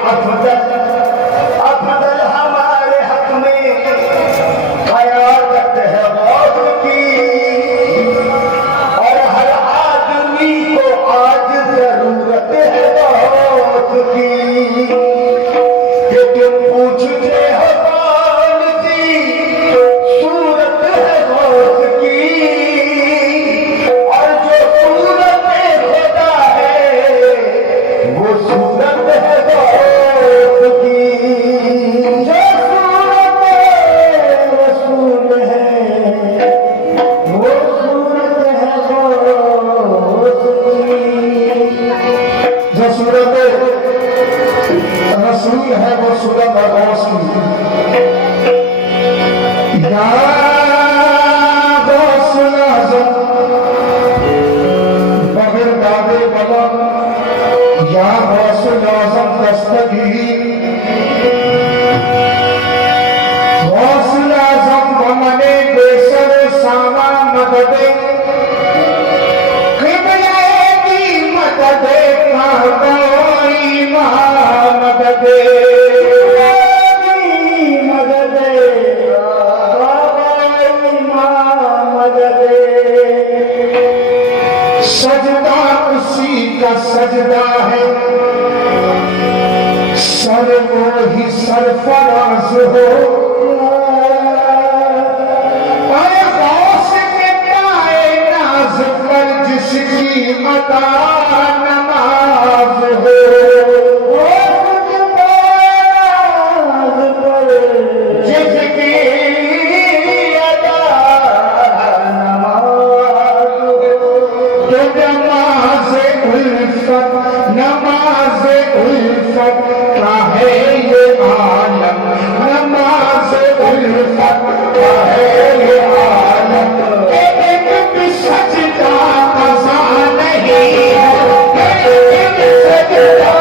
अफजल अफजल हमारे हक में कयादत है गौस की, और हर आदमी को आज जरूरत है गौस की। कि तुम पूछते हो कौन सी सूरत है गौस की, और जो सूरत खुदा है वो सूरत है गौस की। जो सूरत रसूल है वो सूरत है गौस की। जो सूरत रसूल है वो सूरत है गौस की। या गौसुल आज़म बगैर दादे बला, या गौसुल आज़म दस्तगीर, गौसुल आज़म बमने बेसर सामा मददे, क़िबले की मददे का कोई मददे, सजदा उसी का सजदा है, सर वो ही सरफराज हो। और गौस के ताए नाज पर जिसकी अता नमाज हो, जिसकी अता नमाज नमाज उल्फत का है ये आलम, नमाज उल्फत का है ये आलम। एक भी सजदा कज़ा नहीं है, एक भी सजदा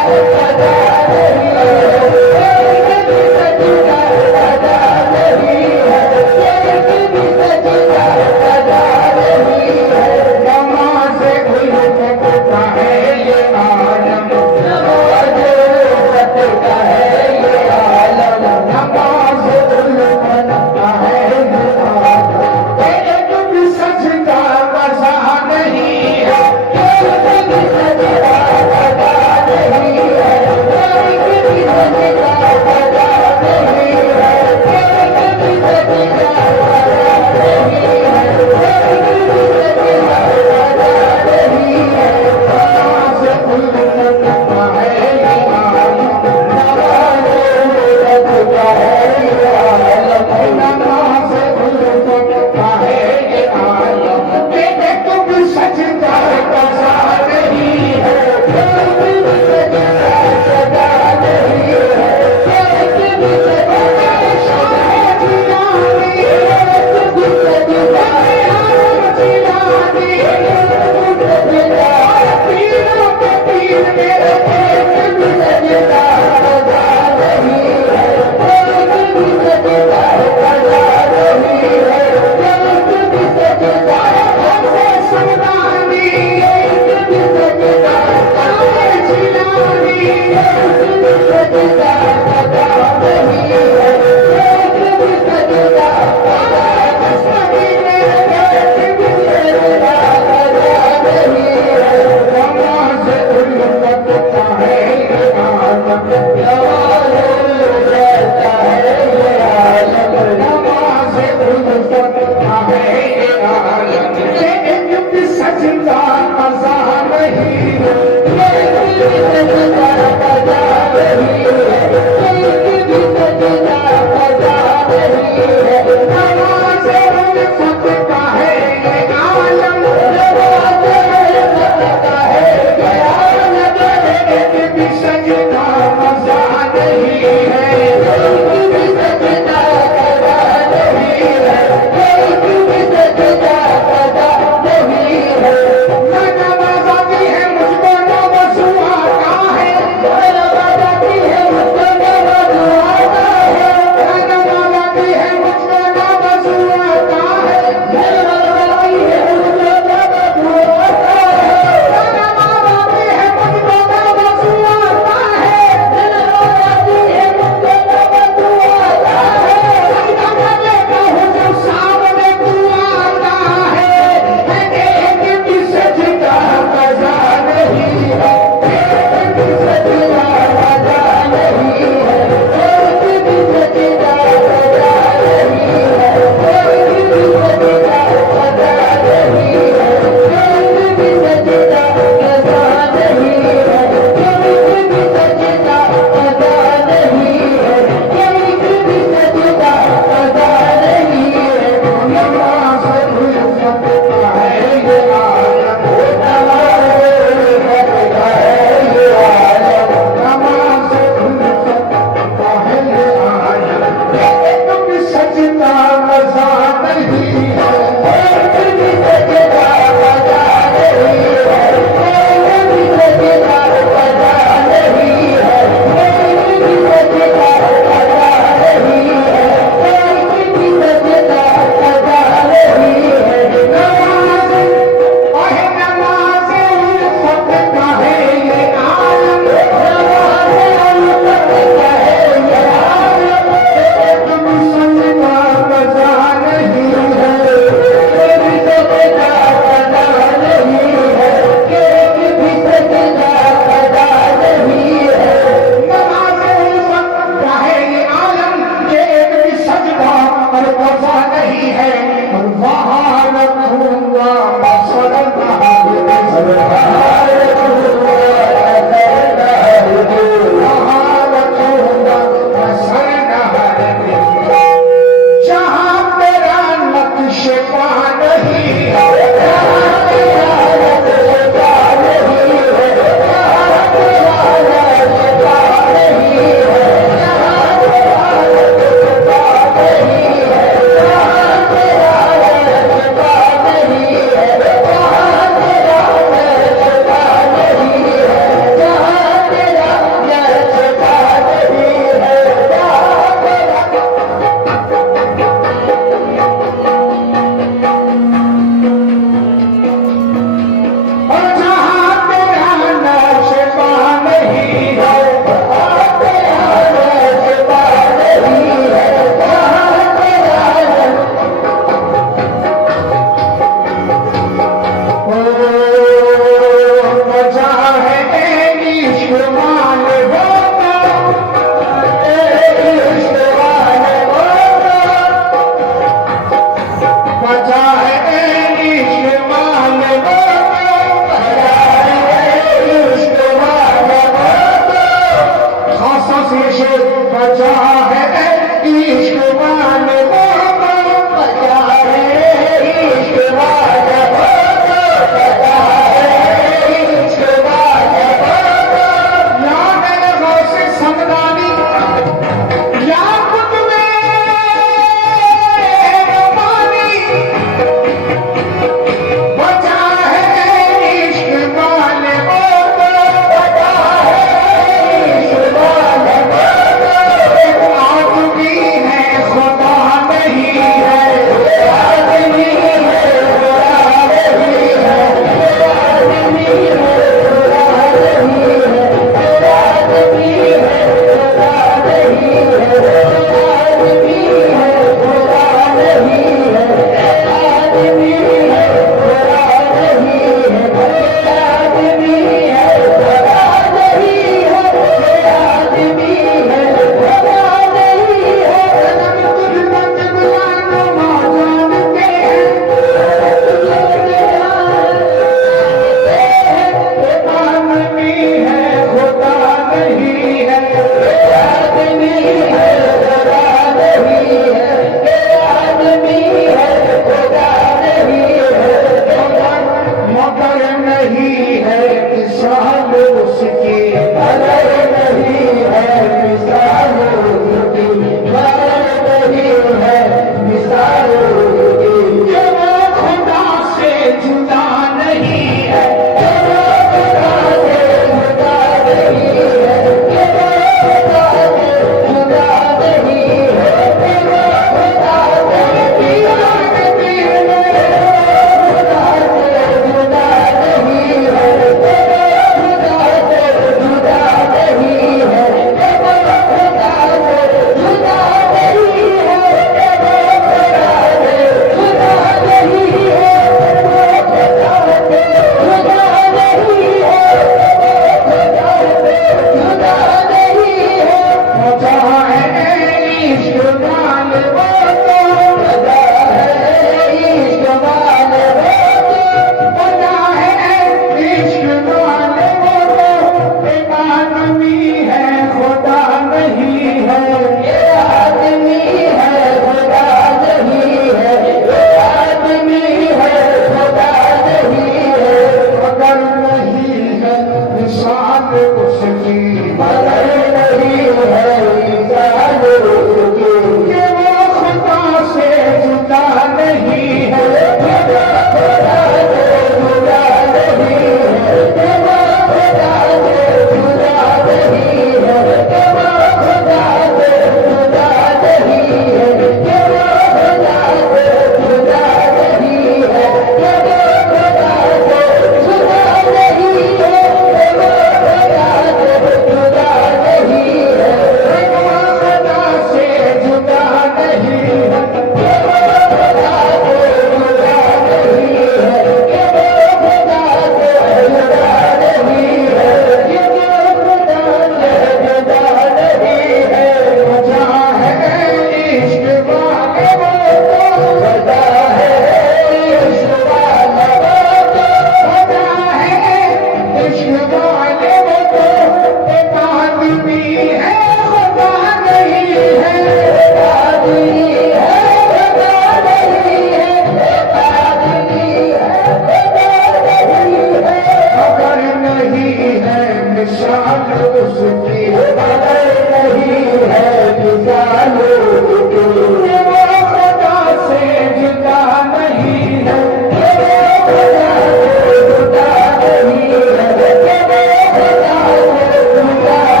शान उसकी बदल नहीं है मिसाल उसकी, वो खुदा से जुदा नहीं है, वो खुदा से जुदा नहीं है, वो खुदा से जुदा नहीं है, वो खुदा से जुदा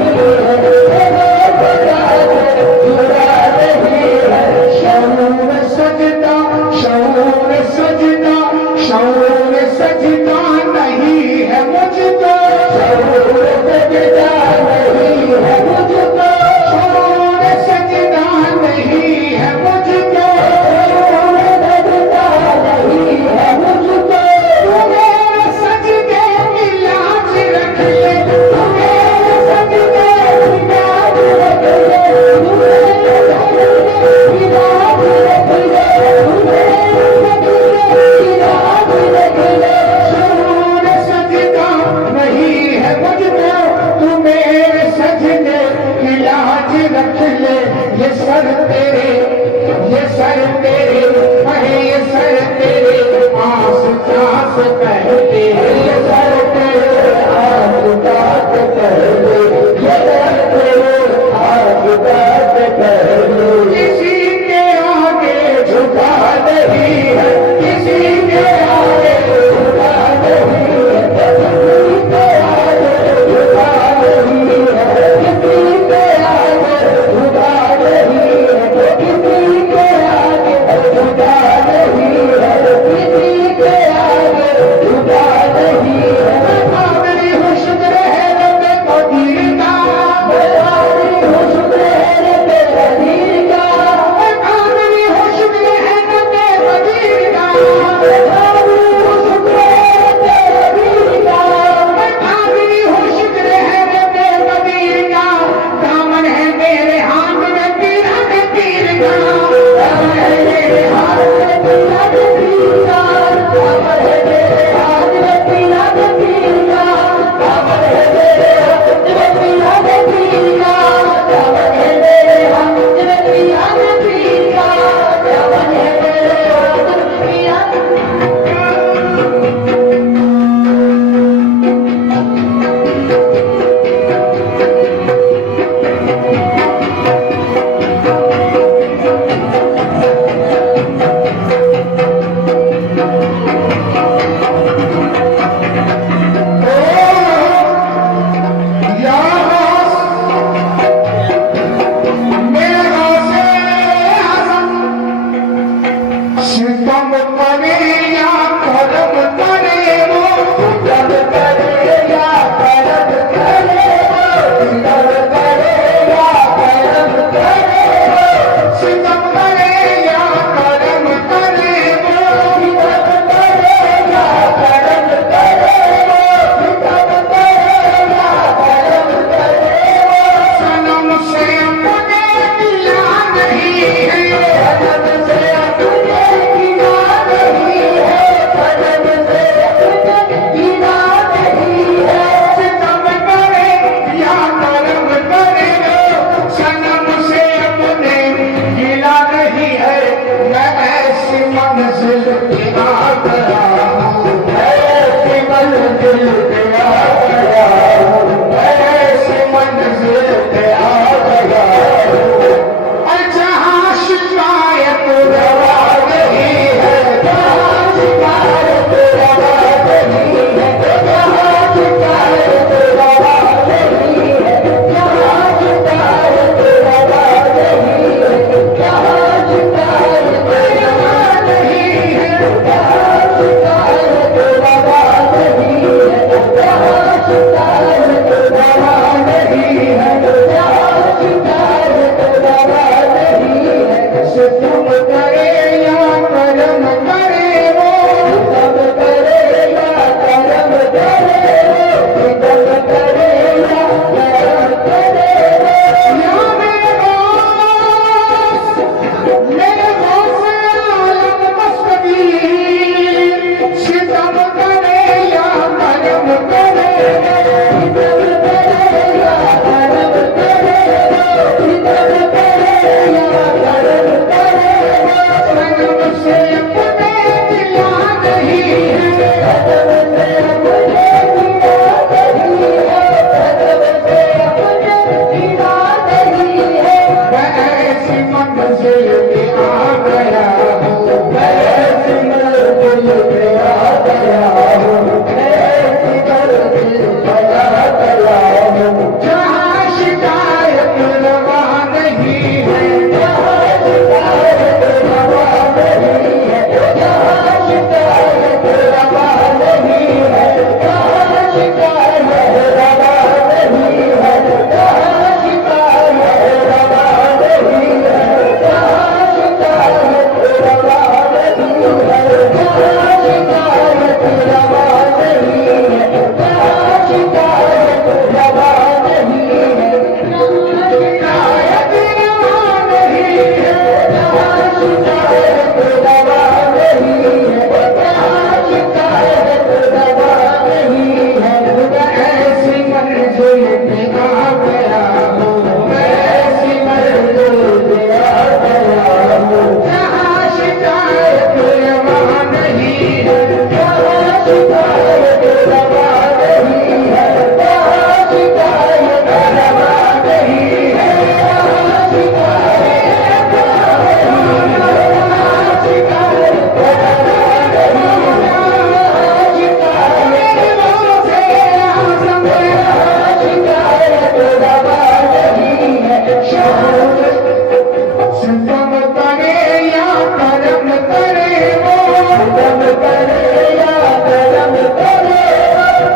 नहीं है, वो खुदा से जुदा नहीं है, वो खुदा से जुदा नहीं है, नहीं शिकायत रवा नहीं है, यहाँ शिकायत रवा नहीं है, यहाँ शिकायत रवा नहीं है, यहाँ शिकायत रवा नहीं है, यहाँ शिकायत से आज़म, यहाँ शिकायत रवा नहीं है। सितम करे या करम करे वो, सितम करे या करम करे वो,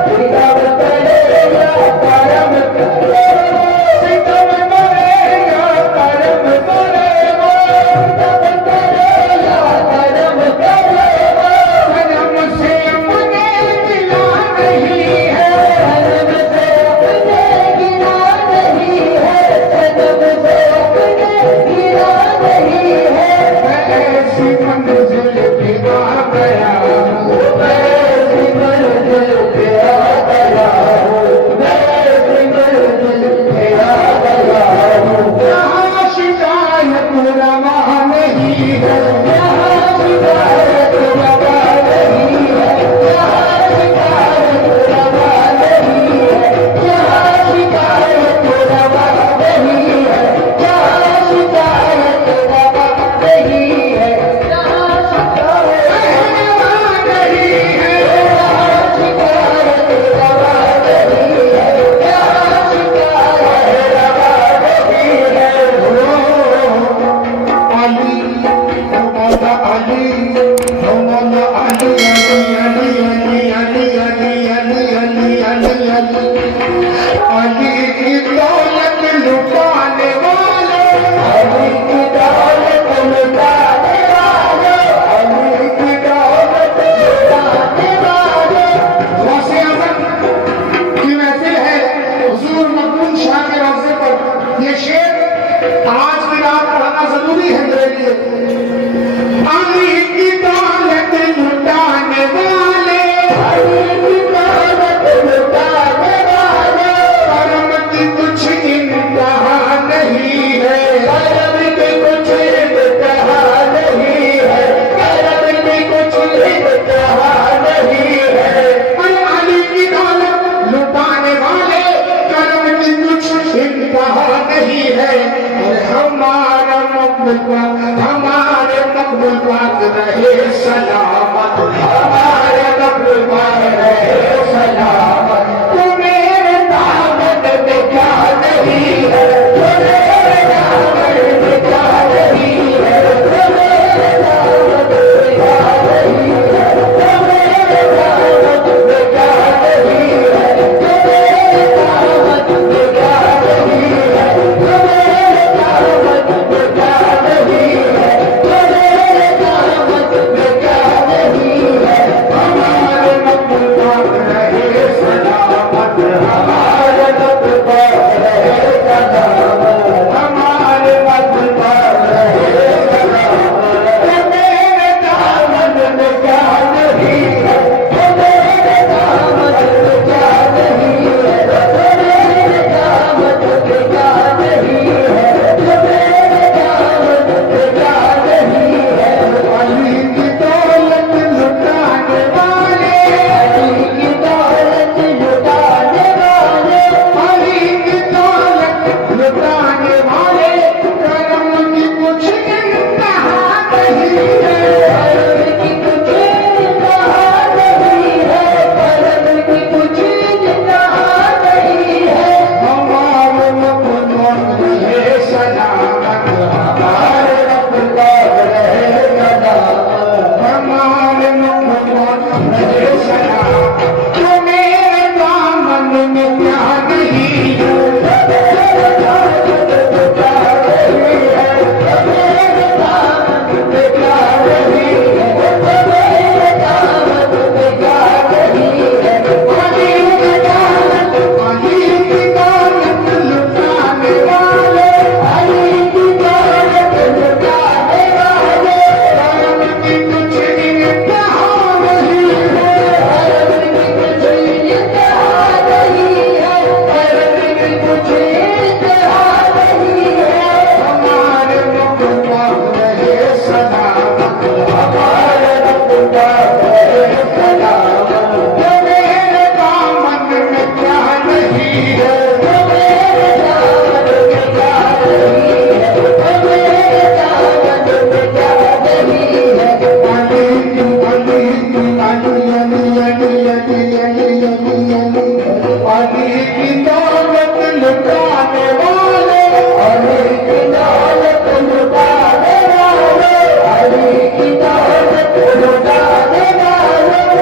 अली की दौलत लुटाने वाले, अली की दौलत लुटाने वाले, अली की दौलत लुटाने वाले,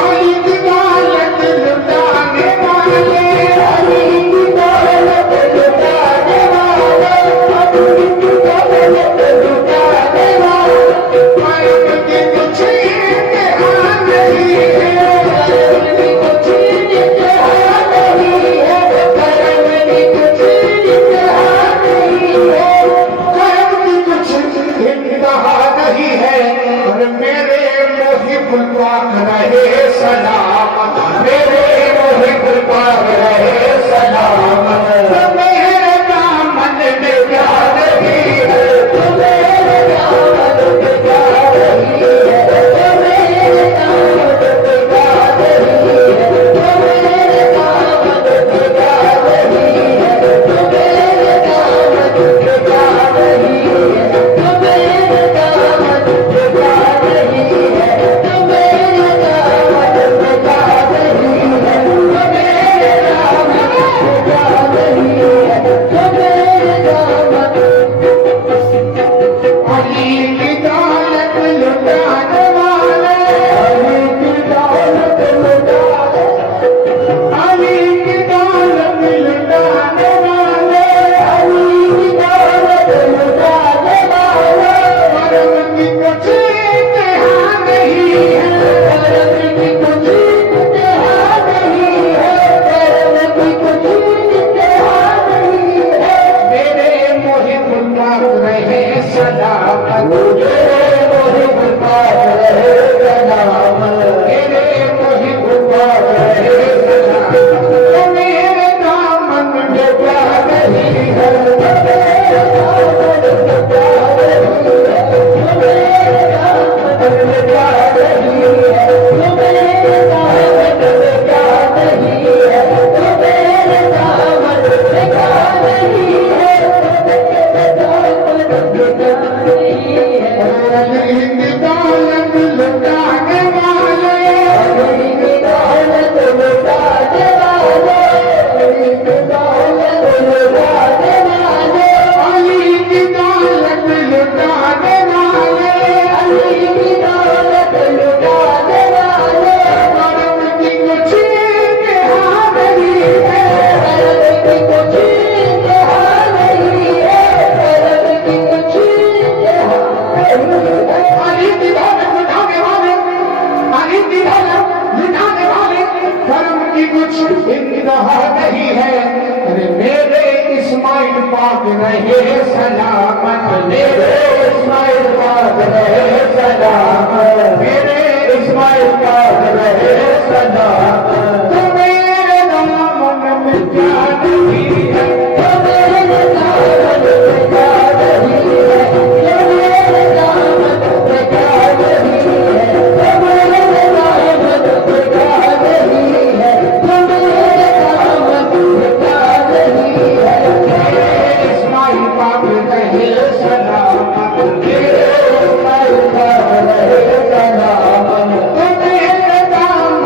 अली की दौलत लुटाने वाले, अली की दौलत लुटाने वाले, अली की दौलत लुटाने वाले, कर्म की कुछ इंतहा नहीं है, कर्म की कुछ इंतहा नहीं है, कर्म की कुछ इंतहा नहीं है, कर्म की कुछ इंतहा नहीं है। और मेरे मुहिब पाक रहे सलामत, मेरे मुहिब पाक रहे सलामत। मेरे दामन में क्या नहीं है, मेरे दामन पे क्या रही है, मेरे दामन पे क्या रही है, मेरे दामन पे क्या रही है, मेरे दामन पे क्या रही है, मेरे दामन पे क्या रही है, मेरे दामन पे क्या रही है, मेरे दामन पे क्या रही है, मेरे दामन। अली की दौलत लुटाने वाले, अली की दौलत लुटाने, अली की दौलत लुटाने वाले, अली की दौलत लुटाने वाले, कर्म की कुछ इंतहा नहीं है, कर्म की कुछ इंतहा नहीं है, कर्म की कुछ इंतहा नहीं है, मेरे मुहिब पाक रहे सलामत, मेरे मुहिब पाक रहे सलामत, मेरे मुहिब पाक रहे सलामत। मेरे दामन में क्या नहीं है, मेरे दामन पे क्या रही है, मेरे दामन पे क्या रही है, मेरे दामन पे क्या रही है, मेरे दामन पे क्या रही है, मेरे दामन पे क्या रही है, अली की दौलत लुटाने वाले, अली की दौलत लुटाने वाले, अली की दौलत लुटाने वाले, अली की दौलत लुटाने वाले, अली की दौलत लुटाने वाले, कर्म की कुछ इंतहा नहीं है, कर्म की कुछ इंतहा नहीं है, कर्म की कुछ इंतहा नहीं है, अली की दौलत लुटाने वाले, अली की दौलत लुटाने वाले, कर्म की कुछ इंतहा नहीं है। अरे मेरे इस्माइल पाक रहे सलामत, मेरे इस्माइल पाक रहे सलामत, मेरे इस्माइल पाक रहे सलामत। तो मेरे दामन में क्या नहीं है, मेरे दामन पे क्या रही है, मेरे दामन पे क्या रही है, मेरे दामन पे क्या रही है, मेरे दामन पे क्या रही है, इस्माइल पाक रहे सलामत, मेरे इस्माइल पाक रहे सलामत, तो मेरे दामन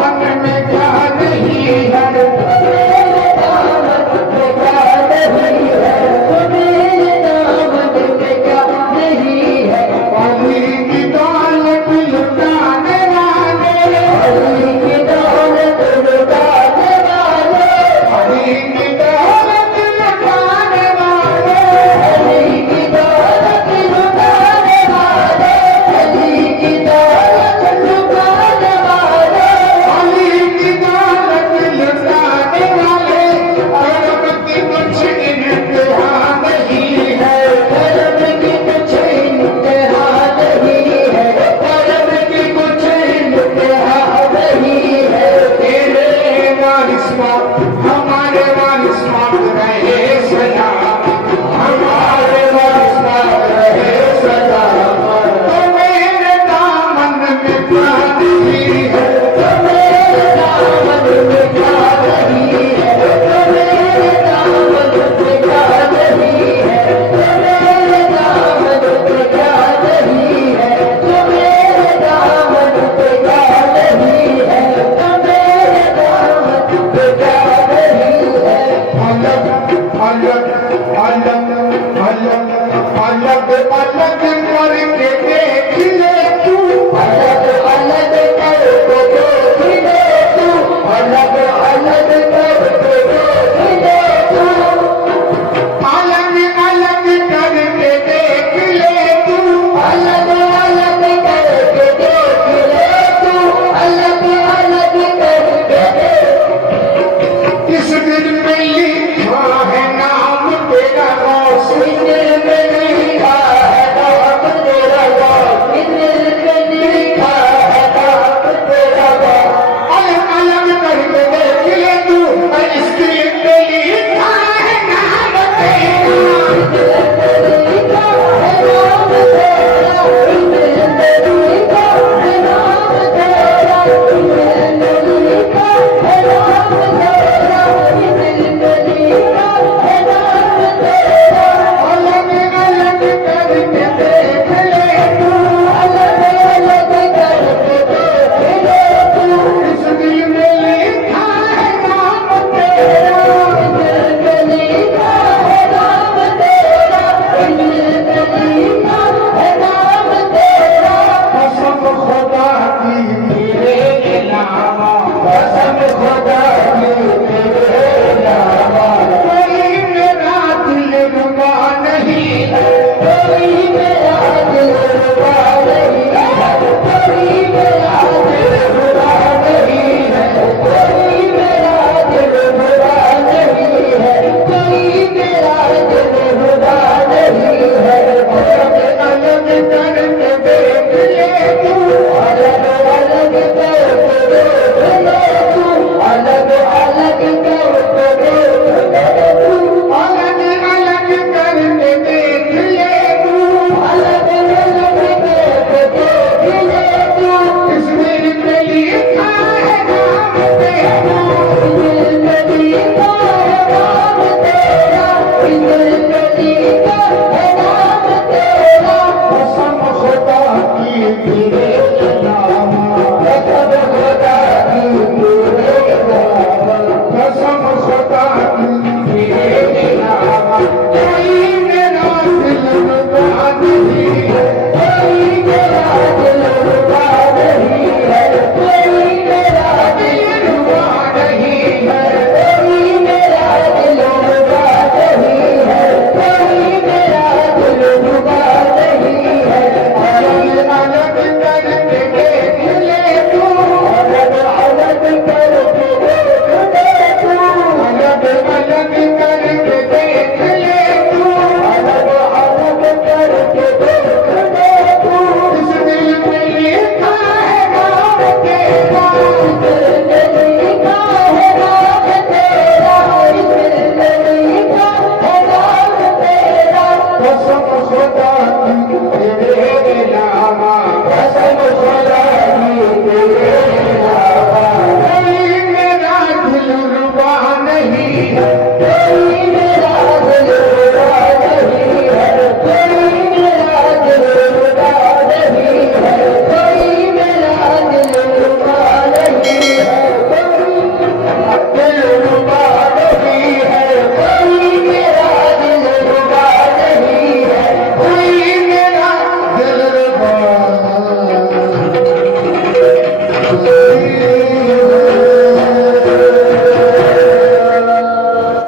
बस